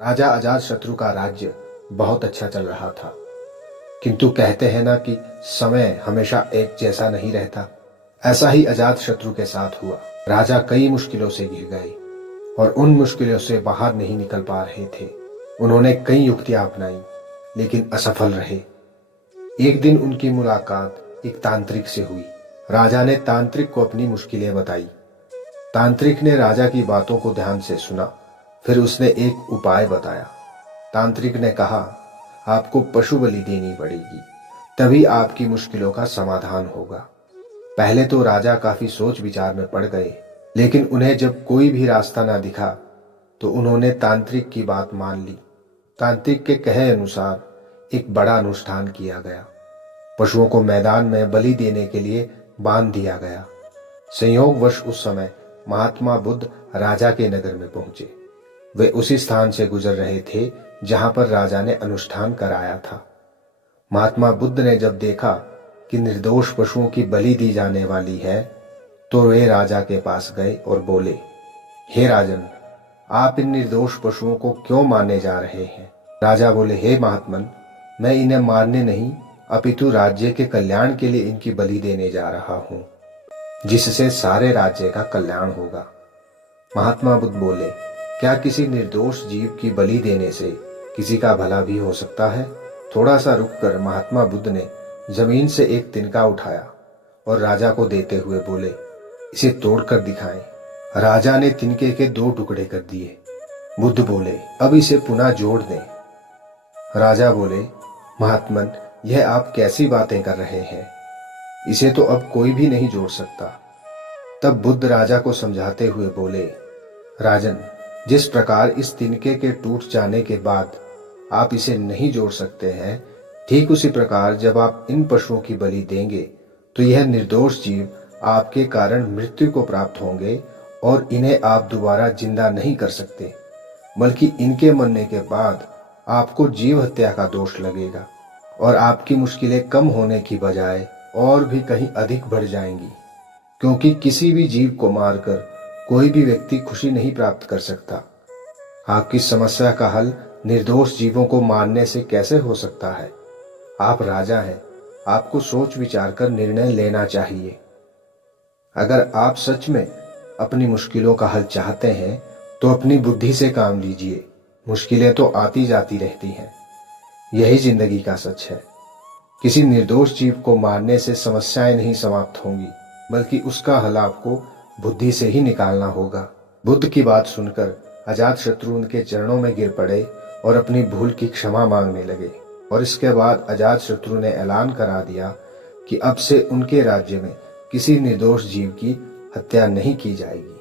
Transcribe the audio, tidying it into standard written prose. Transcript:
राजा अजातशत्रु का राज्य बहुत अच्छा चल रहा था, किंतु कहते हैं ना कि समय हमेशा एक जैसा नहीं रहता। ऐसा ही अजातशत्रु के साथ हुआ। राजा कई मुश्किलों से घिर गए और उन मुश्किलों से बाहर नहीं निकल पा रहे थे। उन्होंने कई युक्तियां अपनाई लेकिन असफल रहे। एक दिन उनकी मुलाकात एक तांत्रिक से हुई। राजा ने तांत्रिक को अपनी मुश्किलें बताई। तांत्रिक ने राजा की बातों को ध्यान से सुना, फिर उसने एक उपाय बताया। तांत्रिक ने कहा, आपको पशु बलि देनी पड़ेगी, तभी आपकी मुश्किलों का समाधान होगा। पहले तो राजा काफी सोच विचार में पड़ गए, लेकिन उन्हें जब कोई भी रास्ता ना दिखा तो उन्होंने तांत्रिक की बात मान ली। तांत्रिक के कहे अनुसार एक बड़ा अनुष्ठान किया गया। पशुओं को मैदान में बलि देने के लिए बांध दिया गया। संयोगवश उस समय महात्मा बुद्ध राजा के नगर में पहुंचे। वे उसी स्थान से गुजर रहे थे जहां पर राजा ने अनुष्ठान कराया था। महात्मा बुद्ध ने जब देखा कि निर्दोष पशुओं की बलि दी जाने वाली है, तो वे राजा के पास गए और बोले, हे राजन, आप इन निर्दोष पशुओं को क्यों मारने जा रहे हैं? राजा बोले, हे महात्मन, मैं इन्हें मारने नहीं अपितु राज्य के कल्याण के लिए इनकी बलि देने जा रहा हूं, जिससे सारे राज्य का कल्याण होगा। महात्मा बुद्ध बोले, क्या किसी निर्दोष जीव की बलि देने से किसी का भला भी हो सकता है? थोड़ा सा रुककर महात्मा बुद्ध ने जमीन से एक तिनका उठाया और राजा को देते हुए बोले, इसे तोड़कर दिखाएं। राजा ने तिनके के 2 टुकड़े कर दिए। बुद्ध बोले, अब इसे पुनः जोड़ दें। राजा बोले, महात्मन, यह आप कैसी बातें कर रहे हैं? इसे तो अब कोई भी नहीं जोड़ सकता। तब बुद्ध राजा को समझाते हुए बोले, राजन, जिस प्रकार इस तिनके के टूट जाने के बाद आप इसे नहीं जोड़ सकते हैं, ठीक उसी प्रकार जब आप इन पशुओं की बलि देंगे तो यह निर्दोष जीव आपके कारण मृत्यु को प्राप्त होंगे और इन्हें आप दोबारा जिंदा नहीं कर सकते, बल्कि इनके मरने के बाद आपको जीव हत्या का दोष लगेगा और आपकी मुश्किलें कम होने की बजाय और भी कहीं अधिक बढ़ जाएंगी, क्योंकि किसी भी जीव को मारकर कोई भी व्यक्ति खुशी नहीं प्राप्त कर सकता। आपकी समस्या का हल निर्दोष जीवों को मारने से कैसे हो सकता है? आप राजा हैं, आपको सोच विचार कर निर्णय लेना चाहिए। अगर आप सच में अपनी मुश्किलों का हल चाहते हैं तो अपनी बुद्धि से काम लीजिए। मुश्किलें तो आती जाती रहती हैं, यही जिंदगी का सच है। किसी निर्दोष जीव को मारने से समस्याएं नहीं समाप्त होंगी, बल्कि उसका हल आपको बुद्धि से ही निकालना होगा। बुद्ध की बात सुनकर अजातशत्रु उनके चरणों में गिर पड़े और अपनी भूल की क्षमा मांगने लगे। और इसके बाद अजातशत्रु ने ऐलान करा दिया कि अब से उनके राज्य में किसी निर्दोष जीव की हत्या नहीं की जाएगी।